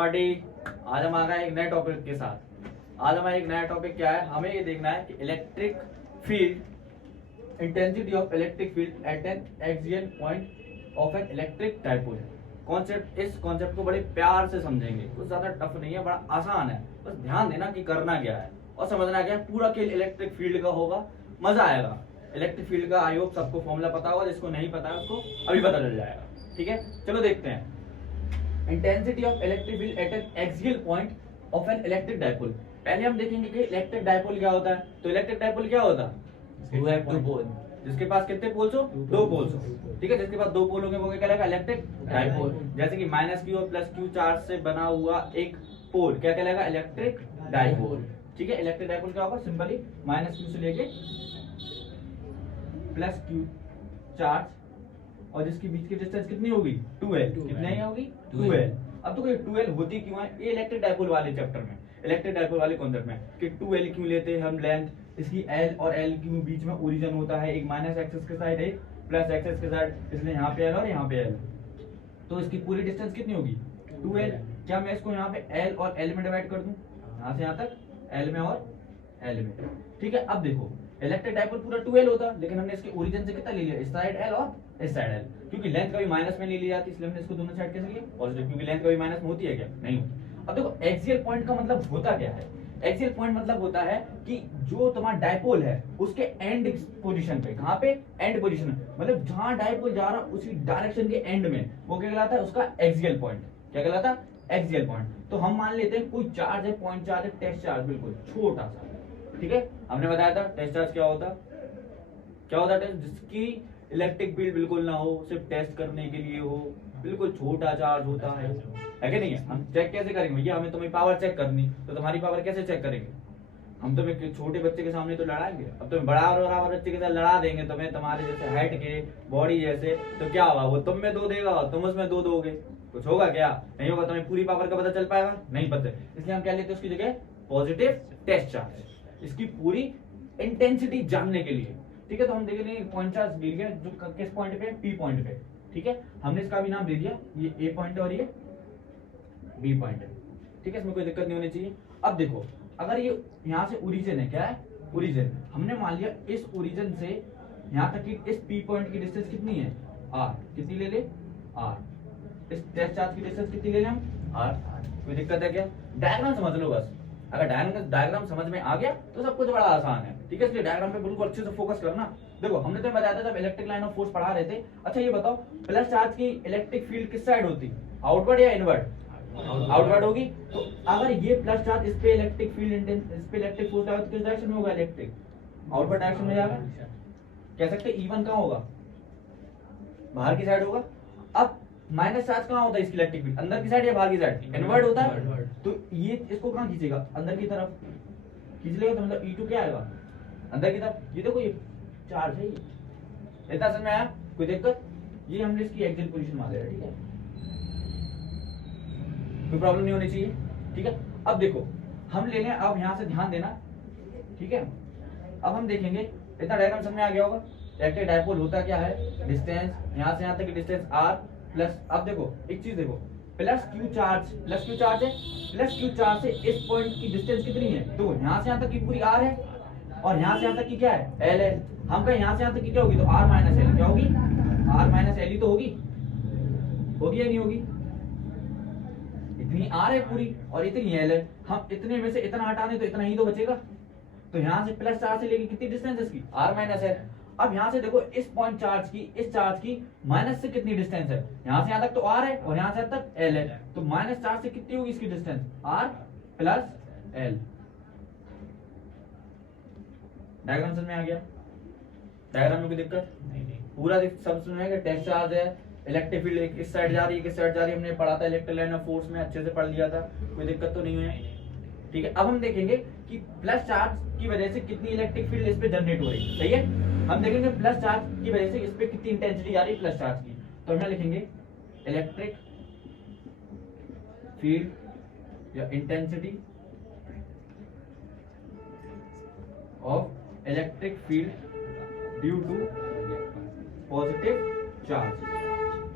everybody, आज हम आ गए एक नए टॉपिक के साथ। आज हमारा एक नया टॉपिक क्या है, हमें ये देखना है कि electric field, intensity of electric field at N axial point of an electric dipole. Concept, इस कॉन्सेप्ट को बड़े प्यार से समझेंगे, कुछ ज्यादा टफ नहीं है, बड़ा आसान है। बस ध्यान देना कि करना क्या है और समझना क्या है। पूरा खेल इलेक्ट्रिक फील्ड का होगा, मजा आएगा। इलेक्ट्रिक फील्ड का आई होप सबको फॉर्मूला पता होगा, जिसको नहीं पता है उसको अभी पता चल जाएगा। ठीक है, चलो देखते हैं। Intensity of electric field at N axial point of an electric dipole. पहले हम देखेंगे कि इलेक्ट्रिक डाइपोल क्या होता है। तो इलेक्ट्रिक डाइपोल क्या होता है? जिसके पास कितने पोल्स हो? दो पोल्स हो। ठीक है, जिसके पास दो पोल होंगे वो क्या कहलाएगा? Electric dipole. जैसे कि माइनस क्यू और प्लस क्यू चार्ज से बना हुआ एक पोल क्या कहलाएगा? Electric dipole. ठीक है, इलेक्ट्रिक डाइपोल क्या होगा? सिंपली माइनस क्यू से लेके प्लस क्यू चार्ज, और जिसके बीच की डिस्टेंस कितनी होगी? 2l। कितनी होगी? 2l। अब तो 2l होती क्यों है? ये इलेक्ट्रिक डाइपोल वाले चैप्टर में, इलेक्ट्रिक डाइपोल वाले कॉन्सेप्ट में कि 2l क्यों लेते हैं हम लेंथ, इसकी l और l के बीच में ओरिजिन होता है, एक माइनस एक्सिस के साइड एक प्लस एक्सिस के साइड, इसलिए यहाँ पे l और यहाँ पे l। तो इसकी पूरी डिस्टेंस कितनी होगी? 2l। क्या मैं इसको यहाँ पे l और l में डिवाइड कर दूं? यहाँ से यहाँ तक l में और l में। ठीक है, अब देखो इलेक्ट्रिक डाइपोल पूरा 2l होता, लेकिन हमने इसके ओरिजिन से कितना ले लिया? इस साइड l और इस साइड l, क्योंकि लेंथ कभी माइनस में नहीं ली जाती, इसलिए हमने इसको दोनों साइड कैसे लिया? पॉजिटिव, क्योंकि लेंथ कभी माइनस में होती है क्या? नहीं होती। अब देखो एक्सियल पॉइंट का मतलब होता क्या है? एक्सियल पॉइंट मतलब होता है कि जो तुम्हारा डाइपोल है उसके एंड पोजीशन पे, कहां पे? एंड पोजीशन, मतलब जहां डाइपोल जा रहा उसी डायरेक्शन के एंड में, वो क्या कहलाता है? उसका एक्सियल पॉइंट। क्या कहलाता है? Axial point. तो हम मान लेते हैं कोई चार्ज है, पॉइंट चार्ज है, टेस्ट चार्ज, बिल्कुल छोटा सा। ठीक है, हमने बताया था टेस्ट चार्ज क्या होता, क्या होता है? जिसकी इलेक्ट्रिक फील्ड बिल्कुल ना हो, सिर्फ टेस्ट करने के लिए हो, बिल्कुल छोटा चार्ज होता है कि नहीं है? हम चेक कैसे करेंगे भैया? हमें तुम्हें पावर चेक करनी, तो तुम्हारी पावर कैसे चेक करेंगे? हम तुम्हें छोटे बच्चे के सामने तो लड़ाएंगे। अब तुम्हें बड़ा और बराबर बच्चे के साथ लड़ा देंगे, तुम्हें तुम्हारे जैसे हाइट के, बॉडी जैसे, तो क्या होगा? वो तुम में दो देगा, तुम उसमें दो दोगे, कुछ होगा क्या? नहीं होगा। तुम्हें पूरी पावर का पता चल पाएगा? नहीं पता। इसलिए हम क्या लेते हैं उसकी जगह? पॉजिटिव टेस्ट चार्ज, इसकी पूरी इंटेंसिटी जानने के लिए। ठीक है, तो हम देखेंगे पॉइंट चार्ज ले लिया जो किस पॉइंट पे? पी पॉइंट पे। ठीक है, हमने इसका भी नाम दे दिया, ये ए पॉइंट है और ये बी पॉइंट है। ठीक है, इसमें कोई दिक्कत नहीं होनी चाहिए। अब देखो, अगर ये यहाँ से ओरिजिन है, क्या है? ओरिजिन। हमने मान लिया इस ओरिजिन से यहाँ तक की इस पी पॉइंट की डिस्टेंस कितनी है? आर। कितनी ले ले? आर। इस टेस्ट चार्ज की डिस्टेंस कितनी ले लें हम? आर। कोई दिक्कत है क्या? डायग्राम समझ लो बस। अगर डायग्राम समझ में आ गया तो सब कुछ बड़ा आसान है। ठीक है, इसलिए डायग्राम पे बिल्कुल अच्छे से फोकस करना। देखो हमने तो बताया था जब इलेक्ट्रिक लाइन ऑफ फोर्स पढ़ा रहे थे। अच्छा ये बताओ, प्लस चार्ज की इलेक्ट्रिक फील्ड किस साइड होती? आउटवर्ड या इनवर्ड? आउटवर्ड होगी। तो अगर ये प्लस चार्ज इस पे इलेक्ट्रिक फील्ड, इस पे इलेक्ट्रिक फोर्स आएगा तो किस डायरेक्शन में होगा? इलेक्ट्रिक आउटवर्ड डायरेक्शन में जाएगा। कह सकते E1 कहाँ होगा? बाहर की साइड होगा। अब माइनस चार्ज कहाँ होता है इसकी इलेक्ट्रिक फील्ड? अंदर की साइड या बाहर की साइड? इनवर्ड होता है। तो ये इसको कहाँ खींचेगा? अंदर की तरफ खींच लेगा, तो मतलब E2 क्या आएगा? अंदर की तरफ। ये देखो ये चार्ज है, ये इतना समझ में आया? कोई दिक्कत? ये हमने इसकी एक्सियल पोजीशन मान लिया। ठीक है, कोई प्रॉब्लम नहीं होनी चाहिए। ठीक है, अब देखो हम ले लें, अब यहाँ से ध्यान देना। ठीक है, अब हम देखेंगे, इतना डायग्राम समझ में आ गया होगा। इलेक्ट्रिक डाइपोल होता क्या है? डिस्टेंस यहाँ से यहाँ तक की डिस्टेंस r प्लस, अब देखो एक चीज देखो, प्लस क्यू चार्ज है, प्लस क्यू चार्ज से इस पॉइंट की डिस्टेंस कितनी है? तो यहाँ से यहाँ तक की पूरी r है, और यहाँ से यहाँ तक की क्या है? l है। हम कहें यहाँ से यहाँ तक की क्या होगी? तो r माइनस l। क्या होगी? r माइनस l ही तो होगी या नहीं होगी? इतनी r है पूरी और इतनी l है। हम इतने में से इतना हटा दें तो इतना ही तो बचेगा। तो यहाँ से प्लस चार्ज से लेके कितनी डिस्टेंस है इसकी? r minus l। अब यहाँ से देखो इस पॉइंट चार्ज की, इस चार्ज की माइनस से कितनी डिस्टेंस है? यहाँ से यहाँ तक तो r है और यहाँ से यहाँ तक l है। तो माइनस चार्ज से कितनी होगी इसकी distance? r plus l। Diagram समझ में आ गया? डायग्राम में कोई दिक्कत नहीं? पूरा सब समझ में आ गया? टेस्ट चार्ज है, इलेक्ट्रिक फील्ड किस साइड जा रही है, किस साइड जा रही है, हमने पढ़ा था इलेक्ट्रिक लाइन ऑफ फोर्स में, अच्छे से पढ़ लिया था। कोई दिक्कत तो नहीं है? ठीक है, अब हम देखेंगे कि प्लस चार्ज की वजह से कितनी इलेक्ट्रिक फील्ड इस पे जनरेट हो रही है। सही है, हम देखेंगे प्लस चार्ज की वजह से इस पे कितनी इंटेंसिटी आ रही है प्लस चार्ज की। तो हम लिखेंगे इलेक्ट्रिक फील्ड या intensity of electric field due to positive charge.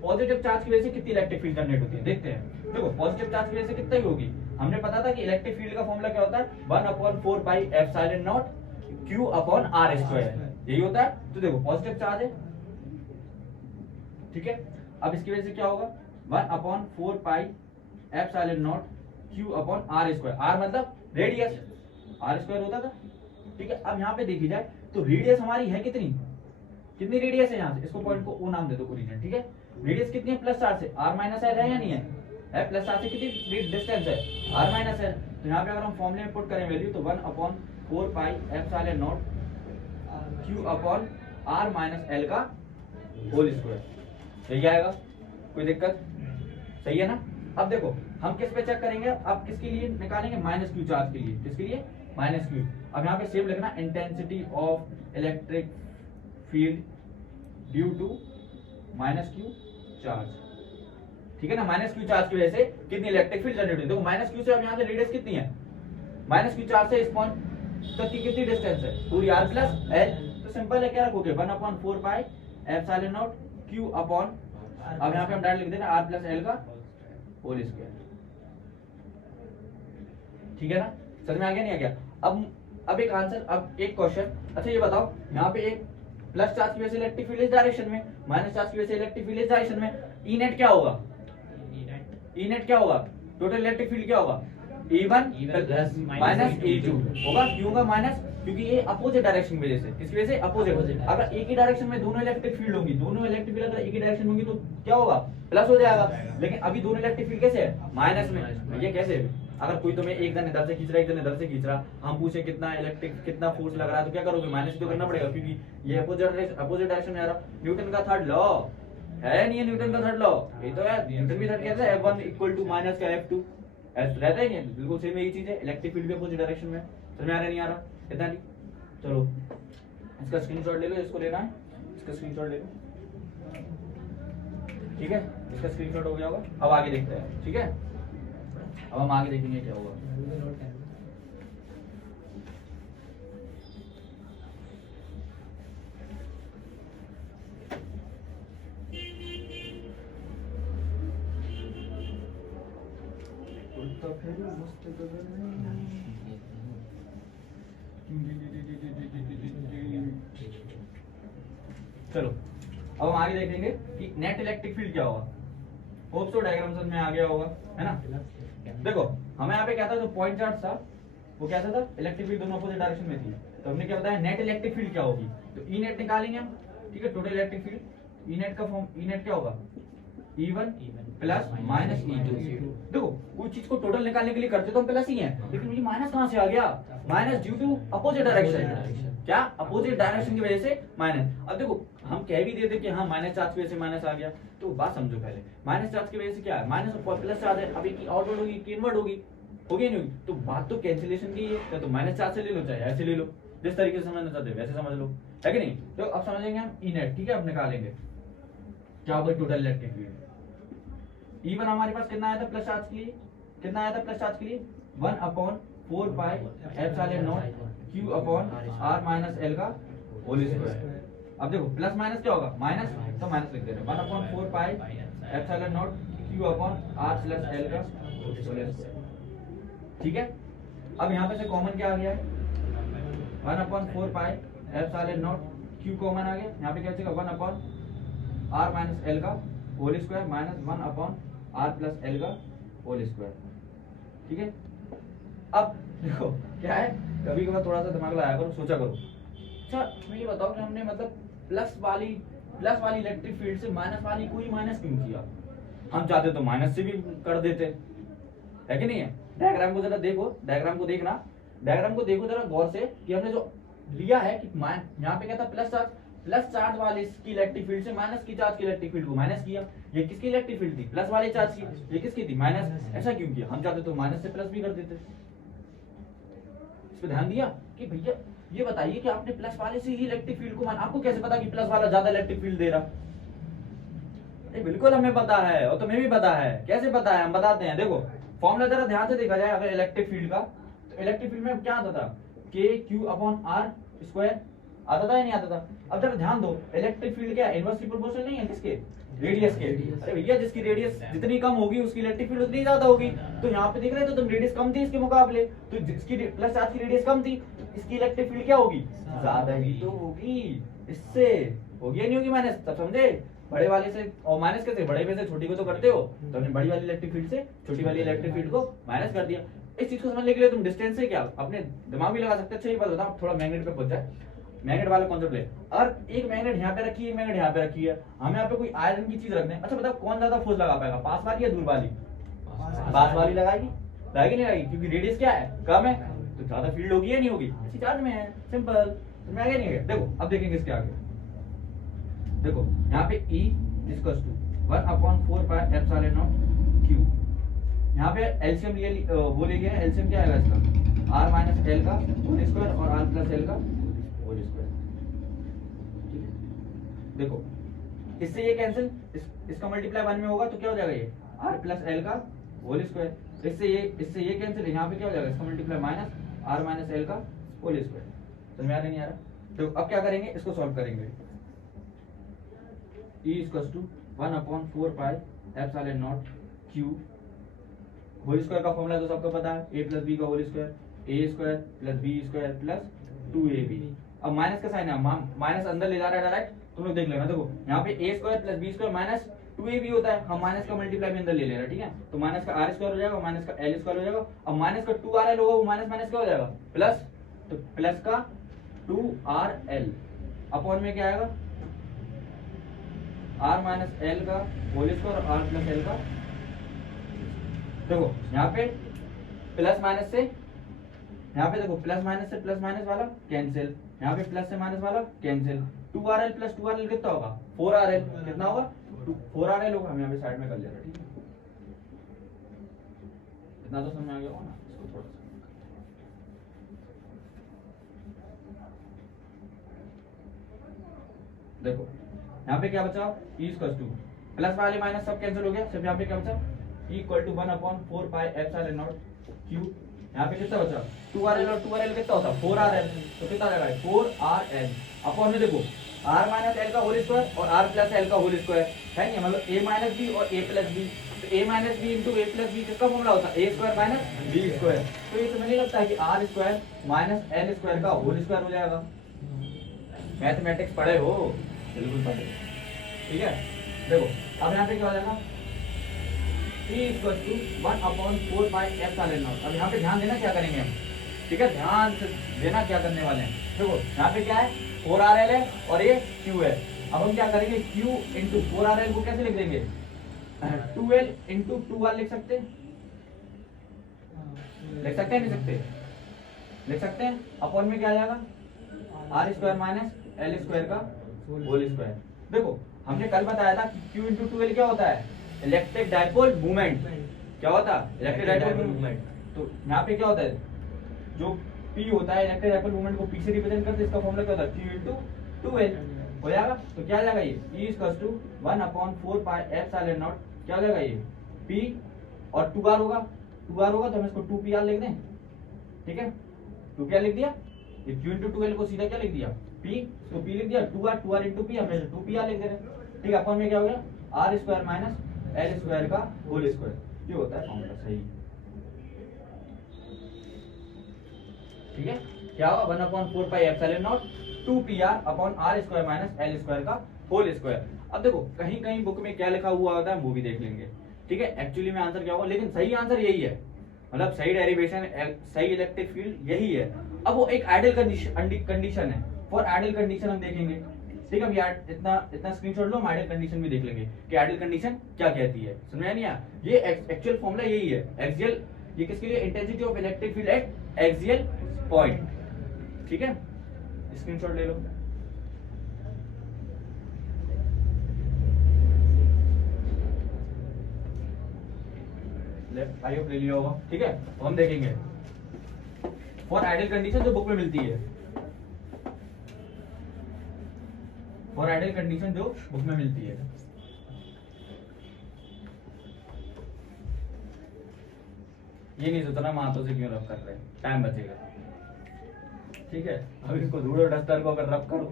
Positive charge की वजह से कितनी इलेक्ट्रिक फील्ड जनरेट होती है देखते हैं। देखो पॉजिटिव चार्ज की वजह से कितना ही होगी, हमने पता था कि इलेक्ट्रिक फील्ड का फॉर्मूला क्या होता है 1/4 epsilon naught q upon r square, यही होता है। तो देखो पॉजिटिव चार्ज है, ठीक है। अब इसकी वजह से क्या होगा 1/4 epsilon naught q upon r square, r मतलब रेडियस, r स्क्वायर होता था, ठीक है। अब यहाँ पे देखी जाए तो रेडियस हमारी है कितनी, कितनी रेडियस है यहाँ से, इसको पॉइंट को ओ नाम दे दो ओरिजिन, ठीक है। रेडियस कितनी है प्लस चार से, r माइनस एल है या नहीं है प्लस चार से कितनी डिस्टेंस है r माइनस एल। तो यहाँ पे अगर हम फॉर्मूले में पुट करें वैल्यू तो 1/4 epsilon naught q upon r minus L का होल स्क्वायर, सही आएगा, कोई दिक्कत, सही है ना। अब देखो हम किस पे चेक करेंगे, अब किसके लिए निकालेंगे, माइनस क्यू चार्ज के लिए, किसके लिए माइनस क्यू। अब यहाँ पे सेम लिखना intensity of electric field due to minus Q charge, ठीक है ना। माइनस क्यू चार्ज की वजह से कितनी इलेक्ट्रिक फील्ड जनरेट हुई, देखो माइनस क्यू से अब यहाँ से रेडियस कितनी है, माइनस क्यू चार्ज से इस पॉइंट तक की कितनी डिस्टेंस है, पूरी r प्लस एल। तो सिंपल है, क्या रखोगे 1/4 एप्सिलॉन नॉट q अपॉन, अब यहाँ पे हम डायरेक्ट लिख देना r प्लस एल का होल स्क्वायर, ठीक है ना, समझ में आ गया नहीं आ गया। अब एक आंसर, अब एक क्वेश्चन, अच्छा ये बताओ यहाँ पे एक प्लस चार्ज की वजह से इलेक्ट्रिक फील्ड इस डायरेक्शन में, माइनस चार्ज की वजह से इलेक्ट्रिक फील्ड इस डायरेक्शन में, ई नेट क्या होगा, ई नेट क्या होगा, टोटल इलेक्ट्रिक फील्ड क्या होगा E1 प्लस माइनस E2 होगा, क्यों होगा माइनस, क्योंकि ये अपोजिट डायरेक्शन की वजह से, किसकी वजह से अपोजिट। अगर एक ही डायरेक्शन में दोनों इलेक्ट्रिक फील्ड होंगी, दोनों इलेक्ट्रिक फील्ड अगर एक ही डायरेक्शन होंगी तो क्या होगा प्लस हो जाएगा, लेकिन अभी दोनों इलेक्ट्रिक फील्ड कैसे है माइनस में, ये कैसे, अगर कोई तुम्हें एक जन इधर से खींच रहा है एक जन इधर से खींच रहा, हम पूछे कितना इलेक्ट्रिक कितना फोर्स लग रहा है तो क्या करोगे, माइनस तो करना पड़ेगा, क्योंकि ये अपोजिट डायरेक्शन में आ रहा। न्यूटन का थर्ड लॉ है, नहीं है न्यूटन का थर्ड लॉ, ये तो है, न्यूटन भी थर्ड कहता है F1 इक्वल टू माइनस का F2 रहता ही नहीं, बिल्कुल सेम यही चीज है, इलेक्ट्रिक फील्ड भी अपोजिट डायरेक्शन में, समझ में आ रहा नहीं आ रहा, इतना नहीं। चलो इसका स्क्रीनशॉट ले लो, इसको लेना है, इसका स्क्रीनशॉट ले लो, ठीक है, इसका स्क्रीनशॉट हो गया होगा। अब आगे देखते हैं, ठीक है, अब हम आगे देखेंगे क्या होगा। चलो अब हम आगे देखेंगे कि नेट इलेक्ट्रिक फील्ड क्या होगा, होप सो डायग्राम समझ में आ गया होगा, है ना। देखो हमें यहाँ पे क्या था, जो पॉइंट चार्ज था वो क्या था इलेक्ट्रिक फील्ड दोनों अपोजिट डायरेक्शन में थी, तो हमने क्या बताया नेट इलेक्ट्रिक फील्ड क्या होगी, तो ई नेट निकालेंगे हम, ठीक है, total electric field, E net का फॉर्म, ई नेट क्या होगा E1 प्लस माइनस E2। देखो कोई चीज को टोटल निकालने के लिए करते तो हम प्लस ही हैं, लेकिन ये माइनस कहाँ से आ गया, minus due to opposite direction, क्या अपोजिट डायरेक्शन की वजह से माइनस। अब देखो हम कह भी देते कि हाँ माइनस चार्ज की वजह से माइनस आ गया, तो बात समझो पहले, माइनस चार्ज की वजह से क्या है माइनस प्लस चार्ज है, अब एक आउटवर्ड होगी कि इनवर्ड होगी, होगी नहीं होगी, तो बात तो कैंसिलेशन की है, तो माइनस चार्ज से ले लो चाहे ऐसे ले लो, जिस तरीके से समझना चाहते हो वैसे समझ लो, है कि नहीं। तो अब समझेंगे हम ई नेट, ठीक है, अब निकालेंगे क्या होगा टोटल इलेक्ट्रिक फील्ड। E1 हमारे पास कितना आया था प्लस चार्ज के लिए, कितना आया था प्लस चार्ज के लिए 1/4 epsilon naught q upon r minus L का होल स्क्वायर। अब देखो प्लस माइनस क्या होगा माइनस, तो माइनस लिख दे रहे हैं 1/4 epsilon naught q upon r plus L का होल स्क्वायर, ठीक है। अब यहाँ पे से कॉमन क्या आ गया है 1/4 एप्सिलॉन नॉट q कॉमन आ गया, यहाँ पे क्या बचेगा 1/r माइनस एल का whole square minus 1/r plus L का होल स्क्वायर, ठीक है। अब देखो क्या है, कभी कभार थोड़ा सा दिमाग लगाया करो, सोचा करो। अच्छा मैं ये बताओ कि हमने मतलब प्लस वाली इलेक्ट्रिक फील्ड से माइनस वाली को ही माइनस क्यों किया, हम चाहते तो माइनस से भी कर देते, है कि नहीं है। डायग्राम को जरा देखो, डायग्राम को देखना, डायग्राम को देखो जरा गौर से कि हमने जो लिया है कि यहाँ पे क्या था प्लस चार्ज वाले की इलेक्ट्रिक फील्ड से माइनस की चार्ज की इलेक्ट्रिक फील्ड को माइनस किया, ये किसकी इलेक्ट्रिक फील्ड थी प्लस वाले चार्ज की, ये किसकी थी माइनस, ऐसा क्यों किया, हम चाहते तो माइनस से प्लस भी कर देते। इस पे ध्यान दिया कि भैया ये बताइए कि आपने प्लस वाले से ही इलेक्ट्रिक फील्ड को आपको कैसे पता कि प्लस वाला ज्यादा इलेक्ट्रिक फील्ड दे रहा, बिल्कुल हमें पता है और तुम्हें भी पता है, कैसे पता है हम बताते हैं। देखो फॉर्मूला जरा ध्यान से देखा जाए अगर इलेक्ट्रिक फील्ड का, तो इलेक्ट्रिक फील्ड में क्या आता था k q upon r square, आता था या नहीं आता था? अब जरा ध्यान दो, इलेक्ट्रिक फील्ड क्या इनवर्सली प्रोपोर्शनल नहीं है किसके, रेडियस के। अरे भैया जिसकी रेडियस जितनी कम होगी उसकी इलेक्ट्रिक फील्ड उतनी ज्यादा होगी। तो यहाँ पे देख रहे हो तो तुम रेडियस कम थी इसके मुकाबले, तो जिसकी प्लस चार्ज की रेडियस कम थी इसकी इलेक्ट्रिक फील्ड क्या होगी, ज्यादा ही तो होगी। इससे होगी या नहीं होगी माइनस, तब समझे? बड़े वाले से और माइनस कैसे, बड़े में से छोटी को तो करते हो, तो हमने बड़ी वाली इलेक्ट्रिक फील्ड से छोटी वाली इलेक्ट्रिक फील्ड को माइनस कर दिया। इस चीज को समझने के लिए तुम डिस्टेंस से क्या अपने दिमाग भी लगा सकते हो। अच्छा ये बात बताओ, थोड़ा मैग्नेट पे पहुंच जाए, मैग्नेट वाला कॉन्सेप्ट ले। और एक मैग्नेट यहाँ पे रखी है, एक मैग्नेट यहाँ पे रखी है, हमें यहाँ पे कोई आयरन की चीज रखना है। अच्छा बताओ कौन ज्यादा फोर्स लगा पाएगा, पास वाली या दूर वाली? पास वाली लगाएगी, लगाएगी नहीं लगाएगी, क्योंकि रेडियस क्या है, कम है, तो ज्यादा फील्ड होगी या नहीं होगी, इसी चार्ज में है, सिंपल। समझ आगे नहीं है? देखो अब देखेंगे इसके आगे। देखो यहाँ पे E equals to 1/4 pi epsilon naught Q। यहाँ पे एलसीएम लिए वो ले लिया है, एलसीएम क्या आएगा इसका, r माइनस एल का होल स्क्वायर और r प्लस एल का होल स्क्वायर। देखो इससे ये कैंसिल, इसका मल्टीप्लाई 1 में होगा तो क्या हो जाएगा, ये r प्लस एल का होल स्क्वायर। इससे ये कैंसिल, यहाँ पे क्या हो जाएगा, इसका multiply minus r minus L का होल स्क्वायर। समझ में आ रहा नहीं आ रहा? तो अब क्या करेंगे, इसको सॉल्व करेंगे। E equals to 1/4 pi epsilon naught Q। Whole square का फॉर्मूला तो सबको पता है, a प्लस बी का whole square, a square plus B square plus 2ab। अब माइनस का साइन है, माइनस अंदर ले जा रहा है डायरेक्ट, तुम लोग देख लेना। देखो यहाँ पे a square plus B square minus 2ab होता है, हम माइनस का मल्टीप्लाई में अंदर ले ले रहे हैं, ठीक है? तो माइनस का r स्क्वायर हो जाएगा, माइनस का l स्क्वायर हो जाएगा। अब माइनस का 2rl होगा, वो माइनस माइनस क्या हो जाएगा, प्लस, तो प्लस का 2rl अपॉन में क्या आएगा, r माइनस एल का होल स्क्वायर और r प्लस एल का। देखो यहाँ पे प्लस माइनस से, यहाँ पे देखो प्लस माइनस वाला कैंसिल, यहाँ पे प्लस से माइनस वाला कैंसिल। 2rl प्लस 2rl कितना होगा, 4rl। कितना होगा, 4rl होगा। हम यहाँ पे साइड में कर ले रहे हैं, ठीक है? इतना तो समझ में आ गया होगा ना? इसको थोड़ा सा देखो यहाँ पे क्या बचा, E इक्वल्स टू, प्लस वाले माइनस सब कैंसिल हो गया, सिर्फ यहाँ पे क्या बचा, E equal to 1/4 pi epsilon naught Q। यहाँ पे कितना बचा, 2rl और 2rl कितना होता है, 4rl। तो कितना आ जाएगा, 4rl अपॉन में देखो r माइनस एल का होल स्क्वायर और r प्लस एल का होल स्क्वायर है नहीं, मतलब a माइनस बी और a प्लस बी। तो a minus B into a plus B किसका फॉर्मूला होता है, a square minus B square. तो ये तुम्हें नहीं लगता है कि r square minus L square का होल स्क्वायर हो जाएगा? मैथमेटिक्स पढ़े हो, बिल्कुल पढ़े, ठीक है? देखो अब यहाँ पे क्या हो जाएगा, E equal to 1/4 pi epsilon naught. अब यहाँ पे ध्यान देना क्या करेंगे हम, ठीक है? ध्यान से देना क्या करने वाले हैं। देखो यहाँ पे क्या है, 4rl है और ये Q है। अब हम क्या करेंगे, Q इंटू 4rl को कैसे लिख देंगे, 2l इंटू 2r लिख सकते हैं, लिख सकते हैं नहीं सकते, लिख सकते हैं। अपॉन में क्या आ जाएगा, r square minus L square का होल स्क्वायर। देखो हमने कल बताया था कि Q इंटू 2l क्या होता है, इलेक्ट्रिक डाइपोल मूवमेंट। क्या होता है, इलेक्ट्रिक डाइपोल मूवमेंट। तो यहाँ पे क्या होता है, जो P होता है इलेक्ट्रिक डाइपोल मूवमेंट को P से रिप्रेजेंट करते हैं, इसका फॉर्मूला क्या होता है, Q इंटू 2l हो जाएगा। तो क्या आ जाएगा ये, E equals to 1/4 pi epsilon naught, क्या हो जाएगा ये P और 2r होगा, 2r होगा तो हम इसको 2pr लिख दें, ठीक है? 2 लिख दिया, ये Q इंटू 2l को सीधा क्या लिख दिया, P, तो P लिख दिया, 2r इंटू P, हमने 2pr लिख दे रहे हैं, ठीक है? अपन में क्या हो गया, r square minus L square का होल स्क्वायर, ये होता है फॉर्मूला, सही, ठीक है? क्या होगा, 1/4 pi epsilon not 2pr upon r square minus L square का होल स्क्वायर। अब देखो कहीं कहीं बुक में क्या लिखा हुआ होता है वो भी देख लेंगे, ठीक है? एक्चुअली में आंसर क्या होगा, लेकिन सही आंसर यही है, मतलब सही डेरिवेशन, सही इलेक्ट्रिक फील्ड यही है। अब वो एक आइडियल कंडीशन है, फॉर आइडियल कंडीशन हम देखेंगे, ठीक है? यार इतना स्क्रीनशॉट लो, हम आइडियल कंडीशन भी देख लेंगे कि आइडियल कंडीशन क्या कहती है। समझ नहीं आया? ये एक्चुअल फॉर्मूला यही है, एक्सियल, ये किसके लिए, intensity of electric field at axial point, ठीक है? स्क्रीनशॉट ले लो। आई होप ले लिया होगा, ठीक है? तो हम देखेंगे फॉर आइडियल कंडीशन जो बुक में मिलती है, फॉर आइडियल कंडीशन जो बुक में मिलती है। ये नहीं सोचना हम हाथों से क्यों रब कर रहे हैं, टाइम बचेगा, ठीक है, अब इसको धूलो डस्टर को अगर रब करो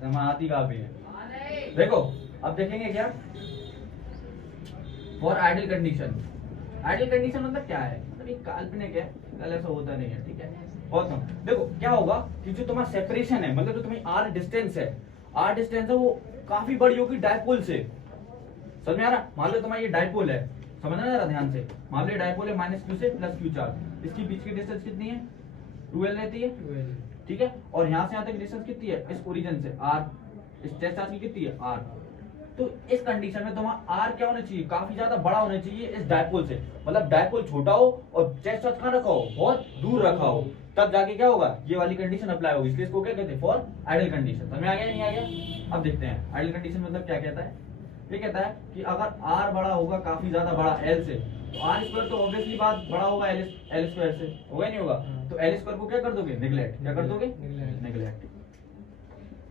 तो हमें आती काफी है। देखो अब देखेंगे क्या for ideal condition. Ideal condition मतलब क्या है, मतलब एक काल्पनिक है, कल ऐसा होता नहीं है, ठीक है। बहुत कम। देखो क्या होगा कि जो तुम्हारा सेपरेशन है, मतलब जो तुम्हारी आर डिस्टेंस है, वो काफी बड़ी होगी डायपोल से। समझ में आ रहा? मान लो तुम्हारा ये डायपोल है, समझना जरा ध्यान से। मान लो डायपोल है -q से +q चार्ज, इसकी बीच की डिस्टेंस कितनी है 2l रहती है, ठीक है। और यहाँ से यहाँ तक डिस्टेंस कितनी है इस ओरिजिन से r, इस टेस्ट चार्ज की कितनी है r। तो इस कंडीशन में तुम्हारा r क्या होना चाहिए, काफी ज्यादा बड़ा होना चाहिए इस डायपोल से। मतलब डायपोल छोटा हो और टेस्ट चार्ज कहाँ रखा हो, बहुत दूर रखा हो, तब जाके क्या होगा, ये वाली कंडीशन अप्लाई होगी। इसलिए इसको क्या कहते हैं, फॉर आइडल कंडीशन। समझ में आ गया नहीं आ गया? अब देखते हैं आइडल कंडीशन मतलब क्या कहता है। ये कहता है कि अगर r बड़ा होगा काफी ज्यादा बड़ा l से, तो r स्क्वायर तो ऑब्वियसली बात बड़ा होगा l स्क्वायर से, होगा नहीं होगा? तो l स्क्वायर को क्या कर दोगे, नेग्लेक्ट। क्या कर दोगे, नेग्लेक्ट।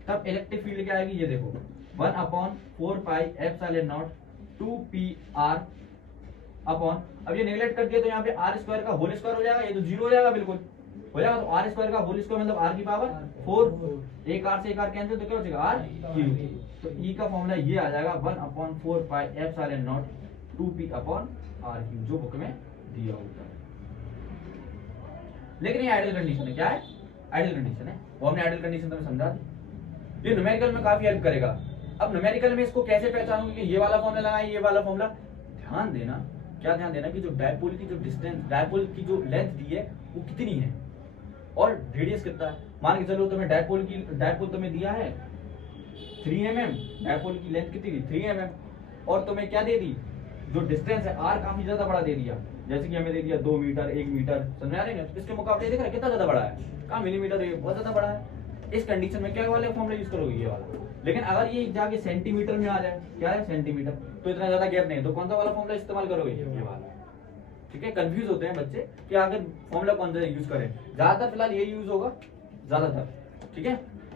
तब इलेक्ट्रिक फील्ड क्या आएगी, ये देखो 1/4πε0 2pr अपॉन, अब ये नेग्लेक्ट कर दिया तो यहाँ पे r स्क्वायर का होल स्क्वायर हो जाएगा, ये तो 0 हो जाएगा, बिल्कुल हो जाएगा। तो r स्क्वायर का होल स्क्वायर मतलब r की पावर 4, एक r से एक r कैंसिल, तो क्या हो जाएगा r क्यूब। तो e का फॉर्मूला ये आ जाएगा 1/4πε0 2p अपॉन r क्यूब, जो बुक में दिया होता है। लेकिन ये आइडल कंडीशन है, क्या है, आइडल कंडीशन है। वो हमने आइडल कंडीशन तुम्हें समझा दी, ये न्यूमेरिकल में काफी हेल्प करेगा। अब न्यूमेरिकल में इसको कैसे पहचानूंगी कि ये वाला फॉर्मूला लगाए, ये वाला फॉर्मूला। ध्यान देना, क्या ध्यान देना कि जो डायपोल की जो डिस्टेंस, डायपोल की जो लेंथ दी है वो कितनी है और रेडियस कितना है। मान के चलो तुम्हें डायपोल तुम्हें दिया है 3 mm, डायपोल की लेंथ कितनी थी 3 mm, और तुम्हें क्या दे दी, जो डिस्टेंस है r काफी ज्यादा बड़ा दे दिया, जैसे कि हमें दे दिया 2 मीटर 1 मीटर। समझ आ रही है? इसके मुकाबले देख रहे कितना ज्यादा बड़ा है, कहाँ मिलीमीटर, ये बहुत ज्यादा बड़ा है। इस कंडीशन में क्या वाला फॉर्मूला यूज करोगे, ये वाला। लेकिन अगर ये जाके सेंटीमीटर में आ जाए, क्या है सेंटीमीटर, तो इतना ज्यादा गैप नहीं है, तो कौन सा वाला फॉर्मूला इस्तेमाल करोगे, ये वाला। ठीक है, कंफ्यूज होते हैं बच्चे कि अगर फॉर्मूला कौन सा यूज करें। ज्यादातर फिलहाल ये यूज होगा ज्यादातर, ठीक है,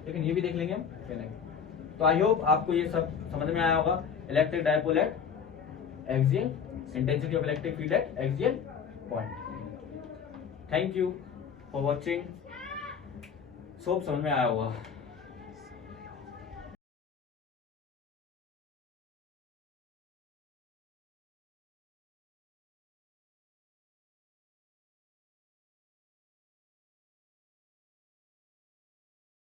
लेकिन ये भी देख लेंगे हम पहले। तो आई होप आपको ये सब समझ में आया होगा। Electric dipole eight axial, intensity of electric field at axial point. Thank you for watching, सब समझ में आया होगा।